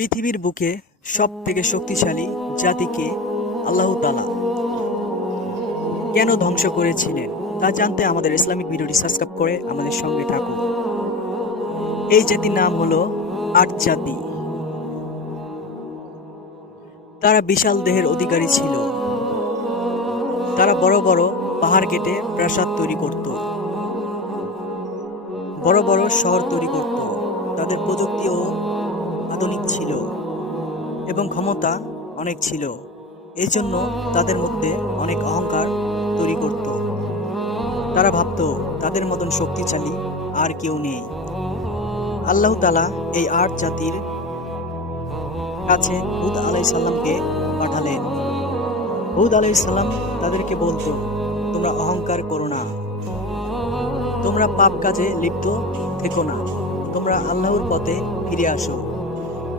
পৃথিবীর বুকে সব থেকে শক্তিশালী জাতিকে আল্লাহ তাআলা কেন ধ্বংস করেছিলেন তা জানতে আমাদের ইসলামিক ভিডিওটি সাবস্ক্রাইব করে আমাদের সঙ্গে থাকুন। এই জাতির নাম হলো আট জাতি। তারা বিশাল দেহের অধিকারী ছিল। তারা বড় বড় পাহাড় কেটে প্রাসাদ তৈরি করত, বড় বড় শহর তৈরি করত। তাদের প্রযুক্তিও আধুনিক ছিল এবং ক্ষমতা অনেক ছিল। এই জন্য তাদের মধ্যে অনেক অহংকার তৈরি করত। তারা ভাবত তাদের মতন শক্তিশালী আর কেউ নেই। আল্লাহ তাআলা এই আট জাতির কাছে হুদ আলাইহিস সালামকে পাঠালেন। হুদ আলাইহিস সালাম তাদেরকে বলতো, তোমরা অহংকার করো না, তোমরা পাপ কাজে লিপ্ত থেকো না, তোমরা আল্লাহর পথে ফিরে আসো।